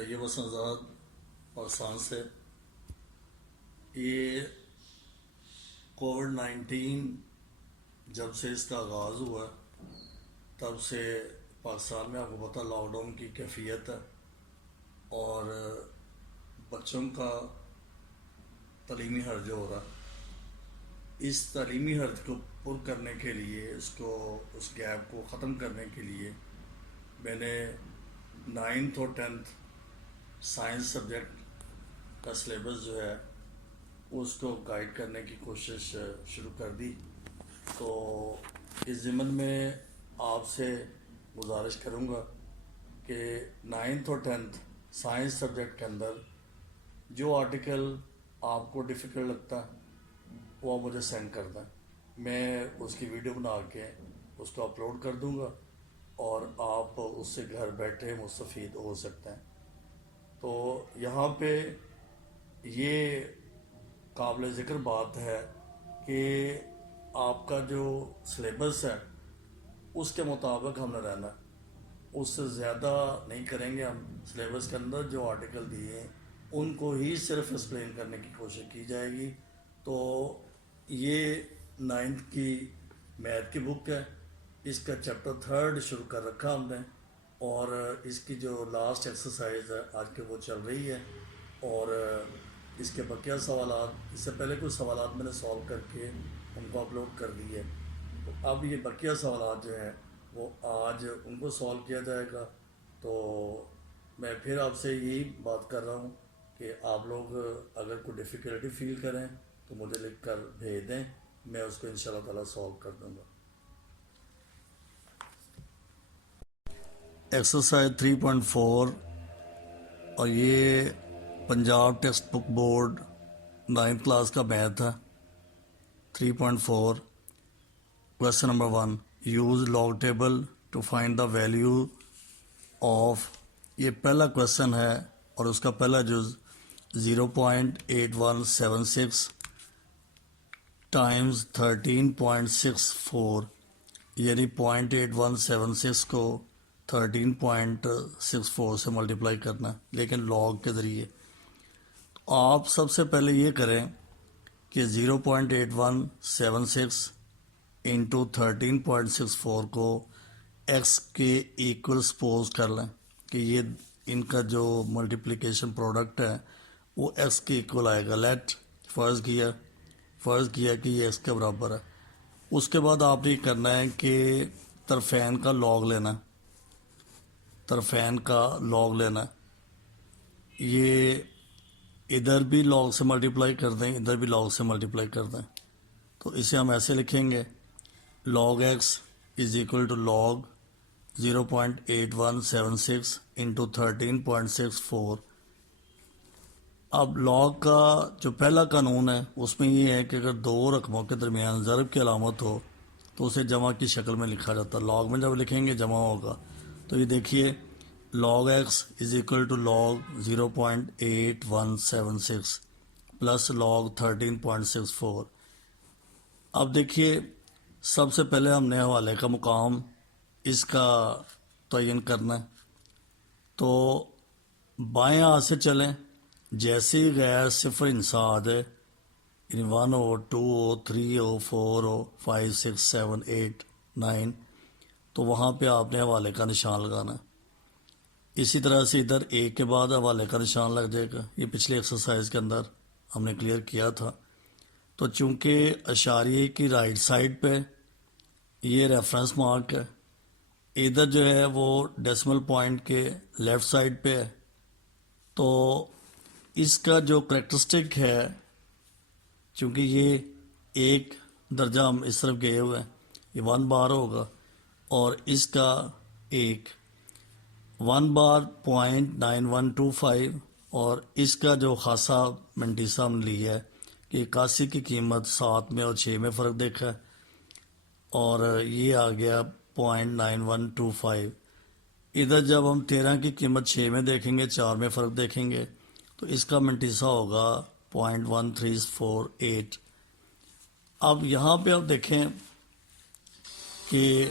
طیب حسن آزاد پاکستان سے. یہ کووڈ-19 جب سے اس کا آغاز ہوا تب سے پاکستان میں آپ کو پتہ لاک ڈاؤن کی کیفیت ہے، اور بچوں کا تعلیمی حرج جو ہو رہا، اس تعلیمی حرج کو پر کرنے کے لیے، اس گیپ کو ختم کرنے کے لیے میں نے 9th اور 10th سائنس سبجیکٹ کا سلیبس جو ہے اس کو گائیڈ کرنے کی کوشش شروع کر دی. تو اس ضمن میں آپ سے گزارش کروں گا کہ 9th اور 10th سائنس سبجیکٹ کے اندر جو آرٹیکل آپ کو ڈیفیکلٹ لگتا ہے وہ آپ مجھے سینڈ کر دیں. میں اس کی ویڈیو بنا کے اس کو اپلوڈ کر دوں گا اور آپ اس سے گھر بیٹھے مستفید ہو سکتے ہیں. تو یہاں پہ یہ قابل ذکر بات ہے کہ آپ کا جو سلیبس ہے اس کے مطابق ہم نے رہنا ہے، اس سے زیادہ نہیں کریں گے. ہم سلیبس کے اندر جو آرٹیکل دیے ہیں ان کو ہی صرف ایکسپلین کرنے کی کوشش کی جائے گی. تو یہ 9th کی میتھ کی بک ہے، اس کا چیپٹر 3 شروع کر رکھا ہم نے، اور اس کی جو لاسٹ ایکسرسائز ہے آج کے وہ چل رہی ہے، اور اس کے بقیہ سوالات اس سے پہلے کچھ سوالات میں نے سالو کر کے ان کو اپلوڈ کر دی ہے. تو اب یہ بقیہ سوالات جو ہیں وہ آج ان کو سالو کیا جائے گا. تو میں پھر آپ سے یہی بات کر رہا ہوں کہ آپ لوگ اگر کوئی ڈیفیکلٹی فیل کریں تو مجھے لکھ کر بھیج دیں، میں اس کو انشاءاللہ تعالیٰ سالو کر دوں گا. ایکسرسائز 3.4، اور یہ Punjab text book board 9th class کا میتھ ہے. 3.4 question number 1، use log table to find the value of. یہ پہلا کویسچن ہے اور اس کا پہلا جز 0.8176 ٹائمز 13.64، یعنی 0.8176 کو 13.64 سے ملٹیپلائی کرنا، لیکن لاگ کے ذریعے. تو آپ سب سے پہلے یہ کریں کہ 0.8176 انٹو 13.64 کو ایکس کے ایکول سپوز کر لیں کہ یہ ان کا جو ملٹیپلیکیشن پروڈکٹ ہے وہ ایکس کے ایکول آئے گا. لیٹ فرض کیا کہ یہ ایکس کے برابر ہے. اس کے بعد آپ نے کرنا ہے کہ طرفین کا لاگ لینا، یہ ادھر بھی لاگ سے ملٹیپلائی کر دیں، ادھر بھی لاگ سے ملٹیپلائی کر دیں. تو اسے ہم ایسے لکھیں گے، log x is equal to log 0.8176 into 13.64. اب لاگ کا جو پہلا قانون ہے اس میں یہ ہے کہ اگر دو رقموں کے درمیان ضرب کی علامت ہو تو اسے جمع کی شکل میں لکھا جاتا ہے. لاگ میں جب لکھیں گے جمع ہوگا. تو یہ دیکھیے log x is equal to log 0.8176 plus log 13.64. اب دیکھیے سب سے پہلے ہم نے حوالے کا مقام اس کا تعین کرنا ہے. تو بائیں ہاتھ سے چلیں، جیسے ہی غیر صفر ہندسہ آ جائے، 1 ہو 2 ہو 3 ہو 4 ہو 5 6 7 8 9، تو وہاں پہ آپ نے حوالے کا نشان لگانا ہے. اسی طرح سے ادھر ایک کے بعد حوالے کا نشان لگ جائے گا. یہ پچھلے ایکسرسائز کے اندر ہم نے کلیئر کیا تھا. تو چونکہ اشاریے کی رائٹ سائڈ پہ یہ ریفرنس مارک ہے، ادھر جو ہے وہ ڈیسمل پوائنٹ کے لیفٹ سائڈ پہ ہے، تو اس کا جو کریکٹرسٹک ہے، چونکہ یہ ایک درجہ ہم اس طرف گئے ہوئے ہیں، یہ 1 بار ہوگا، اور اس کا ایک 1 بار 0.9125، اور اس کا جو خاصا منٹیسا ہم لی ہے کہ 81 کی قیمت 7 میں اور 6 میں فرق دیکھا ہے، اور یہ آ گیا 0.9125. ادھر جب ہم 13 کی قیمت 6 میں دیکھیں گے، 4 میں فرق دیکھیں گے، تو اس کا منٹیسا ہوگا 0.1348. اب یہاں پہ آپ دیکھیں کہ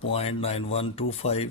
0.9125,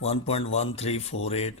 1.1348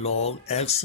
log x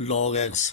log x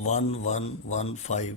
1115,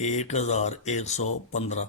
1115।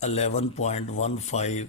11.15।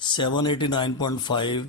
789.5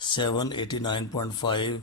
789.5,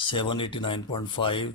789.5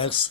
x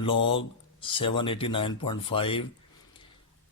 log 789.5।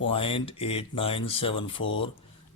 0.8974।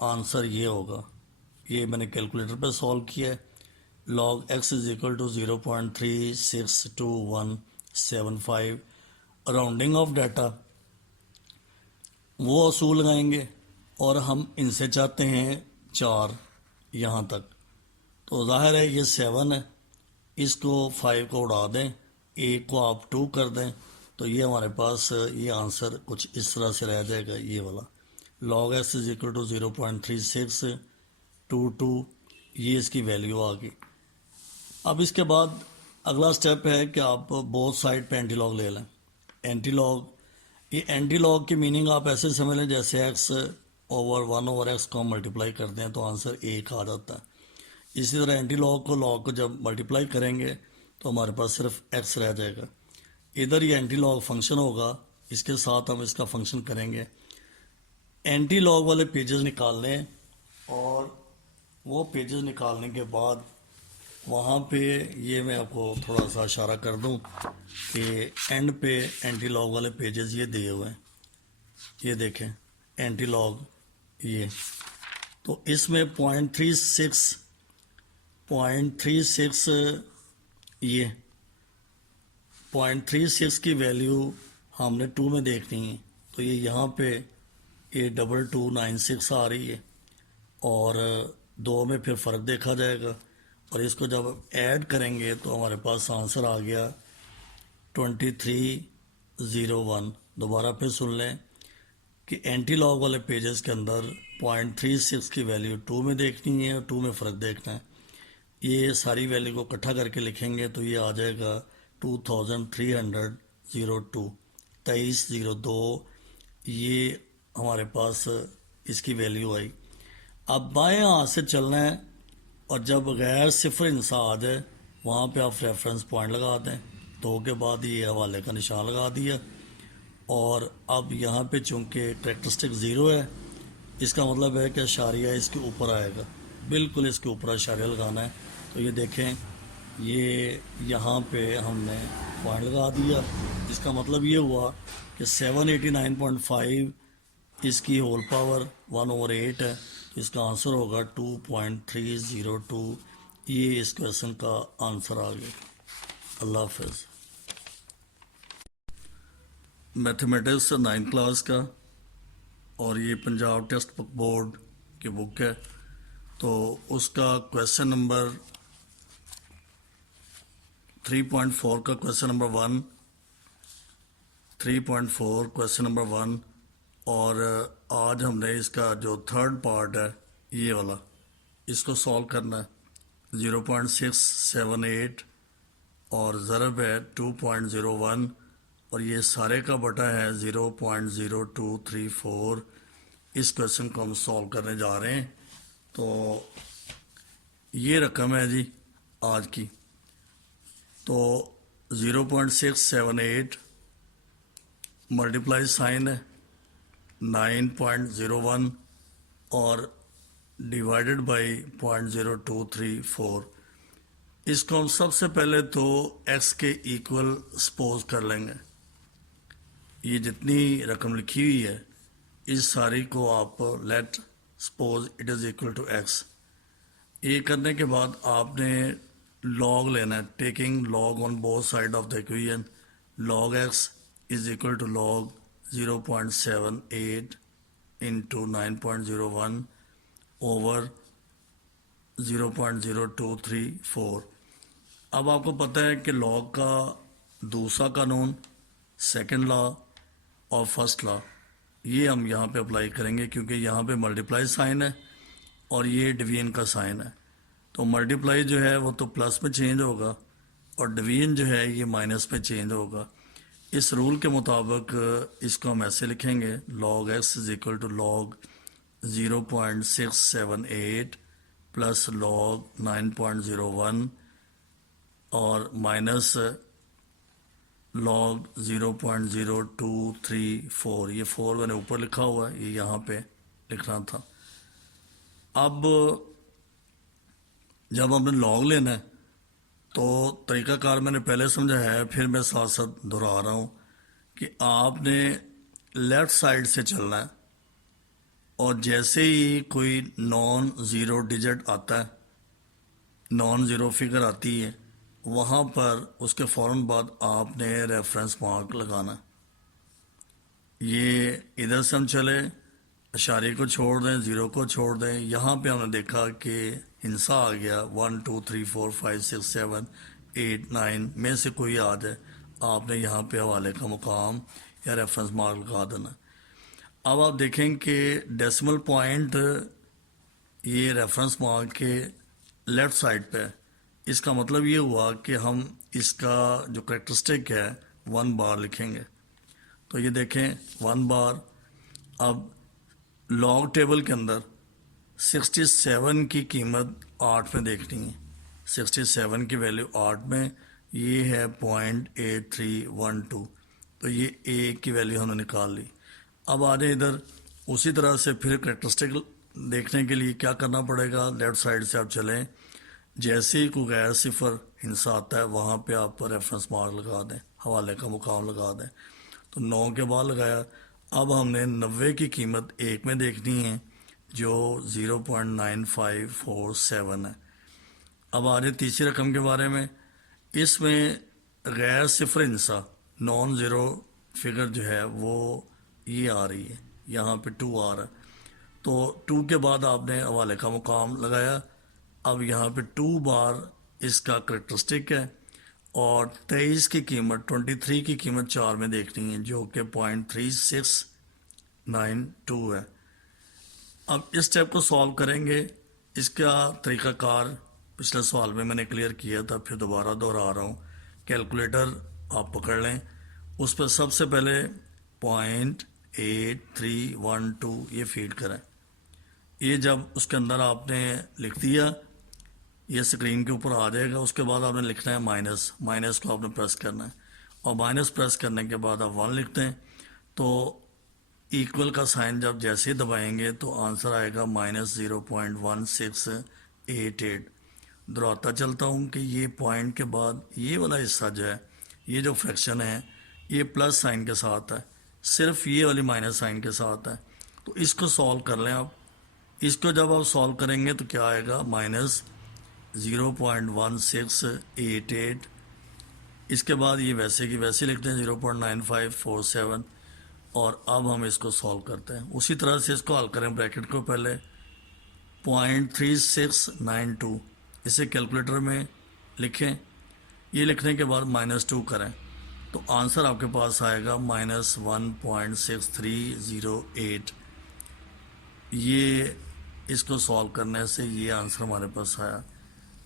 Answer یہ ہوگا. یہ میں نے کیلکولیٹر پہ سولو کیا ہے. log x is equal to 0.362175. Rounding of data وہ اصول لگائیں گے اور ہم ان سے چاہتے ہیں 4 یہاں تک. تو ظاہر ہے یہ 7 ہے, اس کو 5 کو اڑا دیں, 1 کو آپ 2 کر دیں, تو یہ ہمارے پاس یہ آنسر کچھ اس طرح سے رہ جائے گا, یہ والا log x is equal to 0.3622. یہ اس کی ویلیو آ گئی. اب اس کے بعد اگلا سٹیپ ہے کہ آپ بوتھ سائڈ پہ اینٹی لاگ لے لیں. اینٹی لاگ, یہ اینٹی لاگ کی میننگ آپ ایسے سمجھ لیں جیسے x اوور 1/x کو ہم ملٹیپلائی کرتے ہیں تو آنسر 1 آ جاتا ہے. اسی طرح اینٹی لاگ کو جب ملٹیپلائی کریں گے تو ہمارے پاس صرف x رہ جائے گا. ادھر یہ اینٹی لاگ فنکشن ہوگا, اس کے ساتھ ہم اس کا فنکشن کریں گے. اینٹی لاگ والے پیجز نکال لیں اور وہ پیجز نکالنے کے بعد وہاں پہ یہ میں آپ کو تھوڑا سا اشارہ کر دوں کہ اینڈ پہ اینٹی لاگ والے پیجز یہ دیے ہوئے ہیں, یہ دیکھیں اینٹی لاگ یہ. تو اس میں 0.36 یہ 0.36 کی ویلیو ہم نے 2 میں دیکھنی ہے, تو یہ یہاں پہ یہ 2296 آ رہی ہے اور 2 میں پھر فرق دیکھا جائے گا, اور اس کو جب ایڈ کریں گے تو ہمارے پاس آنسر آ گیا 2301. دوبارہ پھر سن لیں کہ اینٹی لاگ والے پیجز کے اندر 0.36 کی ویلیو 2 میں دیکھنی ہے اور 2 میں فرق دیکھنا ہے. یہ ساری ویلیو کو اکٹھا کر کے لکھیں گے تو یہ آ جائے گا 2302 2302. یہ ہمارے پاس اس کی ویلیو آئی. اب بائیں ہاتھ سے چلنا ہے اور جب غیر صفر انسا آ جائے وہاں پہ آپ ریفرنس پوائنٹ لگا دیں, 2 کے بعد یہ حوالے کا نشان لگا دیا. اور اب یہاں پہ چونکہ کریکٹرسٹک 0 ہے, اس کا مطلب ہے کہ اشاریہ اس کے اوپر آئے گا, بالکل اس کے اوپر اشاریہ لگانا ہے. تو یہ دیکھیں یہ یہاں پہ ہم نے پوائنٹ لگا دیا, اس کا مطلب یہ ہوا کہ 789.5 اس کی ہول پاور 1/8 ہے, اس کا آنسر ہوگا 2.302. یہ اس کویشچن کا آنسر آ گیا. اللہ حافظ. میتھمیٹکس 9 کلاس کا, اور یہ پنجاب ٹیکسٹ بک بورڈ کی بک ہے, تو اس کا کویشچن نمبر 3.4 کا کویشچن نمبر 1 3.4 کویشچن نمبر 1, اور آج ہم نے اس کا جو 3rd پارٹ ہے یہ والا, اس کو سولو کرنا ہے. 0.678 اور ضرب ہے 2.01, اور یہ سارے کا بٹا ہے 0.0234. اس کویشچن کو ہم سولو کرنے جا رہے ہیں. تو یہ رقم ہے جی آج کی. تو 0.678 ملٹیپلائی سائن ہے 9.01 اور ڈیوائڈڈ بائی 0.0234. اس کو ہم سب سے پہلے تو ایکس کے ایکول سپوز کر لیں گے. یہ جتنی رقم لکھی ہوئی ہے اس ساری کو آپ let suppose it is equal to x. یہ کرنے کے بعد آپ نے لاگ لینا ہے, taking log on both side of the equation. Log x is equal to log 0.78 into 9.01 over 0.0234. اب آپ کو پتہ ہے کہ لاگ کا دوسرا قانون, سیکنڈ لا اور فرسٹ لا, یہ ہم یہاں پہ اپلائی کریں گے کیونکہ یہاں پہ ملٹیپلائی سائن ہے اور یہ ڈویژن کا سائن ہے. تو ملٹیپلائی جو ہے وہ تو پلس میں چینج ہوگا اور ڈویژن جو ہے یہ مائنس میں چینج ہوگا. اس رول کے مطابق اس کو ہم ایسے لکھیں گے, log x is equal to log 0.678 plus log 9.01 اور مائنس لاگ 0.0234. یہ 4 میں نے اوپر لکھا ہوا ہے, یہ یہاں پہ لکھنا تھا. اب جب ہم نے لاگ لینا ہے تو طریقہ کار میں نے پہلے سمجھا ہے, پھر میں ساتھ ساتھ دہرا رہا ہوں کہ آپ نے لیفٹ سائڈ سے چلنا ہے. اور جیسے ہی کوئی نان زیرو ڈیجٹ آتا ہے، نان زیرو فگر آتی ہے، وہاں پر اس کے فوراً بعد آپ نے ریفرنس مارک لگانا ہے۔ یہ ادھر سے ہم چلے، اشارے کو چھوڑ دیں، زیرو کو چھوڑ دیں، یہاں پہ ہم نے دیکھا کہ ہنسا آ گیا 1 2 3 4 5 6 7 8 9 میں سے کوئی آ جائے، آپ نے یہاں پہ حوالے کا مقام یا ریفرنس مارک لگا دینا۔ اب آپ دیکھیں کہ ڈیسیمل پوائنٹ یہ ریفرنس مارک کے لیفٹ سائڈ پہ، اس کا مطلب یہ ہوا کہ ہم اس کا جو کریکٹرسٹک ہے 1 بار لکھیں گے۔ تو یہ دیکھیں 1 بار۔ اب لاگ ٹیبل کے اندر 67 کی قیمت 8 میں دیکھنی ہے، 67 کی ویلیو 8 میں، یہ ہے 0.8312، تو یہ A کی ویلیو ہم نے نکال لی۔ اب آ جائیں ادھر، اسی طرح سے پھر کریکٹرسٹک دیکھنے کے لیے کیا کرنا پڑے گا، لیفٹ سائڈ سے آپ چلیں، جیسے ہی کوئی غیر صفر ہنسا آتا ہے وہاں پہ آپ ریفرنس مارک لگا دیں، حوالے کا مقام لگا دیں۔ تو 9 کے بعد لگایا۔ اب ہم نے 90 کی قیمت 1 میں دیکھنی ہے جو 0.9547 ہے۔ اب آ جائے تیسری رقم کے بارے میں، اس میں غیر صفر ہنسا نان زیرو فگر جو ہے وہ یہ آ رہی ہے، یہاں پہ 2 آ رہا ہے، تو 2 کے بعد آپ نے حوالے کا مقام لگایا۔ اب یہاں پہ 2 بار اس کا کریکٹرسٹک ہے، اور 23 کی قیمت 23 کی قیمت 4 میں دیکھنی ہے جو کہ 0.3692 ہے۔ اب اس اسٹیپ کو سالو کریں گے، اس کا طریقہ کار پچھلے سوال میں نے کلیئر کیا تھا، پھر دوبارہ دہرا رہا ہوں۔ کیلکولیٹر آپ پکڑ لیں، اس پہ سب سے پہلے 0.8312 یہ فیڈ کریں۔ یہ جب اس کے اندر آپ نے لکھ دیا، یہ اسکرین کے اوپر آ جائے گا، اس کے بعد آپ نے لکھنا ہے مائنس کو آپ نے پریس کرنا ہے، اور مائنس پریس کرنے کے بعد آپ 1 لکھتے ہیں، تو ایکول کا سائن جب جیسے ہی دبائیں گے تو آنسر آئے گا -0.1688۔ دہراتا چلتا ہوں کہ یہ پوائنٹ کے بعد یہ والا حصہ جو ہے، یہ جو فریکشن ہے یہ پلس سائن کے ساتھ ہے، صرف یہ والی مائنس سائن کے ساتھ ہے۔ تو اس کو سالو کر لیں آپ، اس کو جب آپ سالو کریں گے تو کیا آئے گا -0.1688۔ اس کے بعد یہ ویسے کی ویسے لکھتے ہیں 0.9547، اور اب ہم اس کو سالو کرتے ہیں اسی طرح سے۔ اس کو حل کریں، بریکٹ کو پہلے 0.3692 اسے کیلکولیٹر میں لکھیں، یہ لکھنے کے بعد -2 کریں تو آنسر آپ کے پاس آئے گا -1.6308۔ یہ اس کو سالو کرنے سے یہ آنسر ہمارے پاس آیا۔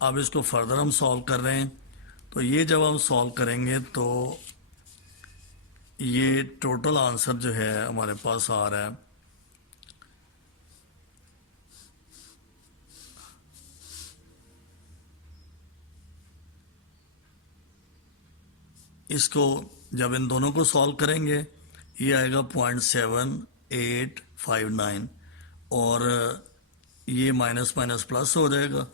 اب اس کو فردر ہم سالو کر رہے ہیں، تو یہ جب ہم سالو کریں گے تو یہ ٹوٹل آنسر جو ہے ہمارے پاس آ رہا ہے اس کو جب ان دونوں کو سالو کریں گے یہ آئے گا 0.7859، اور یہ مائنس مائنس پلس ہو جائے گا،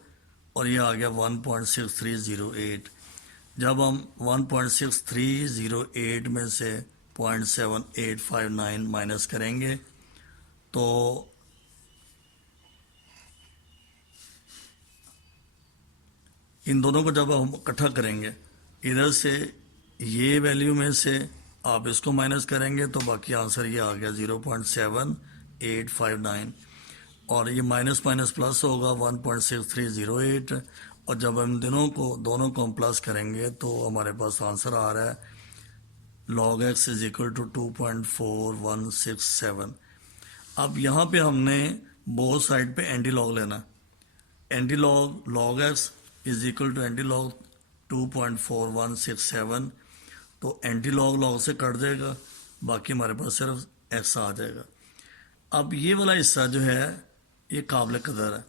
اور یہ آ گیا 1.6308۔ جب ہم 1.6308 میں سے 0.7859 مائنس کریں گے تو ان دونوں کو جب ہم اکٹھا کریں گے، ادھر سے یہ ویلیو میں سے آپ اس کو مائنس کریں گے تو باقی آنسر یہ آ گیا 0.7859، اور یہ مائنس مائنس پلس ہوگا 1.6308، اور جب ہم دونوں کو ہم پلس کریں گے تو ہمارے پاس آنسر آ رہا ہے log x = 2.4167۔ اب یہاں پہ ہم نے بہت سائڈ پہ اینٹی لاگ لینا، anti log log x = anti log 2.4167، تو اینٹی لاگ سے کٹ جائے گا، باقی ہمارے پاس صرف x آ جائے گا۔ اب یہ والا حصہ جو ہے یہ قابل قدر ہے،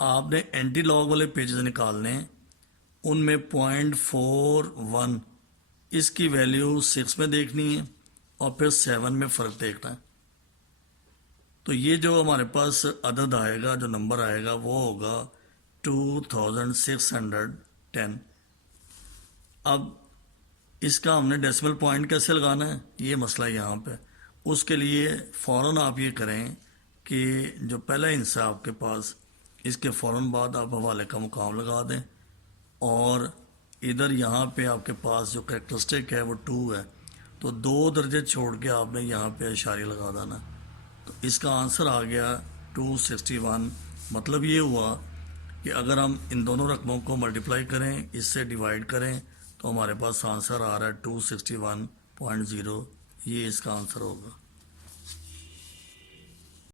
آپ نے اینٹی لاگ والے پیجز نکالنے ہیں، ان میں 0.41 اس کی ویلیو 6 میں دیکھنی ہے، اور پھر 7 میں فرق دیکھنا ہے۔ تو یہ جو ہمارے پاس عدد آئے گا، جو نمبر آئے گا وہ ہوگا 2610۔ اب اس کا ہم نے ڈیسیمل پوائنٹ کیسے لگانا ہے، یہ مسئلہ یہاں پہ، اس کے لیے فوراً آپ یہ کریں کہ جو پہلا حصہ آپ کے پاس، اس کے فوراً بعد آپ حوالے کا مقام لگا دیں، اور ادھر یہاں پہ آپ کے پاس جو کریکٹرسٹک ہے وہ 2 ہے، تو 2 درجے چھوڑ کے آپ نے یہاں پہ اشاریہ لگا دینا. تو اس کا آنسر آ گیا 261. مطلب یہ ہوا کہ اگر ہم ان دونوں رقموں کو ملٹیپلائی کریں، اس سے ڈیوائڈ کریں، تو ہمارے پاس آنسر آ رہا ہے 261.0. یہ اس کا آنسر ہوگا.